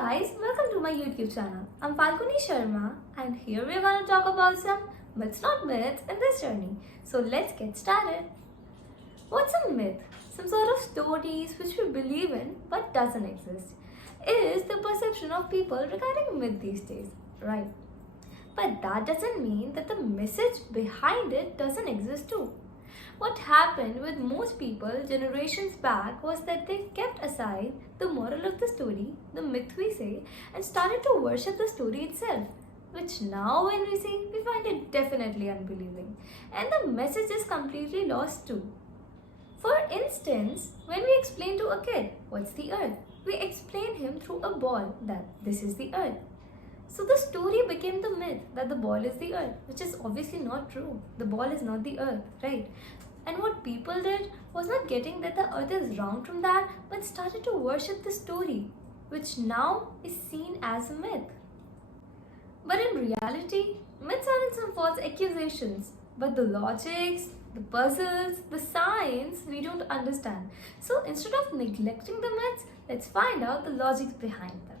guys, welcome to my YouTube channel. I'm Falguni Sharma and here we're going to talk about some myths not myths in this journey. So let's get started. What's a myth? Some sort of stories which we believe in but doesn't exist. It is the perception of people regarding myth these days, right? But that doesn't mean that the message behind it doesn't exist too. What happened with most people generations back was that they kept aside the moral of the story, the myth we say, and started to worship the story itself, which now when we see, we find it definitely unbelieving. And the message is completely lost too. For instance, when we explain to a kid, what's the earth? We explain him through a ball that this is the earth. So the story became the myth that the ball is the earth, which is obviously not true. The ball is not the earth, right? And what people did was not getting that the earth is round from that, but started to worship the story, which now is seen as a myth. But in reality, myths aren't some false accusations, but the logics, the puzzles, the science we don't understand. So instead of neglecting the myths, let's find out the logics behind them.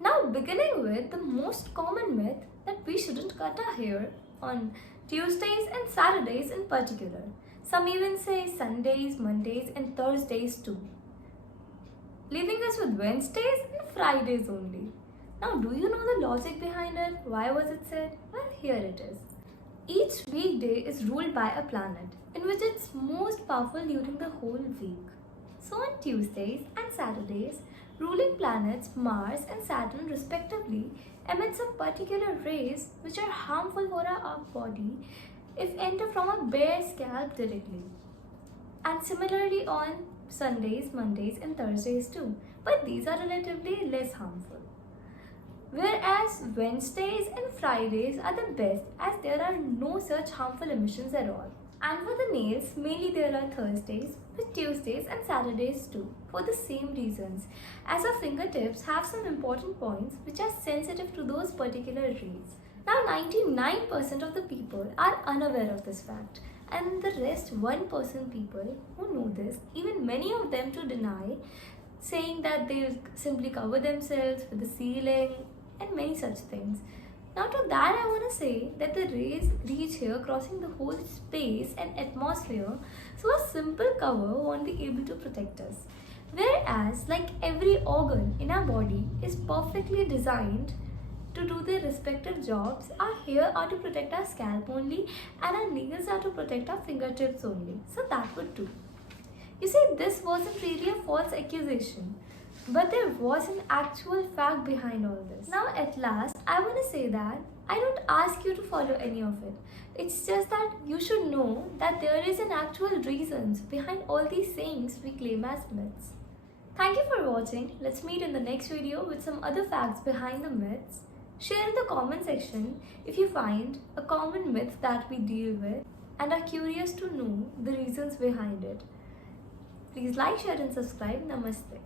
Now beginning with the most common myth that we shouldn't cut our hair on Tuesdays and Saturdays in particular. Some even say Sundays, Mondays and Thursdays too. Leaving us with Wednesdays and Fridays only. Now do you know the logic behind it? Why was it said? Well, here it is. Each weekday is ruled by a planet in which it's most powerful during the whole week. So on Tuesdays and Saturdays, ruling planets Mars and Saturn respectively emit some particular rays which are harmful for our body if enter from a bare scalp directly. And similarly on Sundays, Mondays and Thursdays too. But these are relatively less harmful. Whereas Wednesdays and Fridays are the best as there are no such harmful emissions at all. And for the nails, mainly there are Thursdays, with Tuesdays and Saturdays too, for the same reasons, as our fingertips have some important points which are sensitive to those particular rays. Now 99% of the people are unaware of this fact, and the rest 1% people who know this, even many of them to deny, saying that they simply cover themselves with the ceiling and many such things. Now to that I want to say that the rays reach here crossing the whole space and atmosphere, so a simple cover won't be able to protect us. Whereas like every organ in our body is perfectly designed to do their respective jobs, our hair are to protect our scalp only and our nails are to protect our fingertips only. So that would do. You see, this wasn't really a false accusation, but there was an actual fact behind all this. Now at last, I want to say that I don't ask you to follow any of it. It's just that you should know that there is an actual reasons behind all these sayings we claim as myths. Thank you for watching. Let's meet in the next video with some other facts behind the myths. Share in the comment section if you find a common myth that we deal with and are curious to know the reasons behind it. Please like, share and subscribe. Namaste.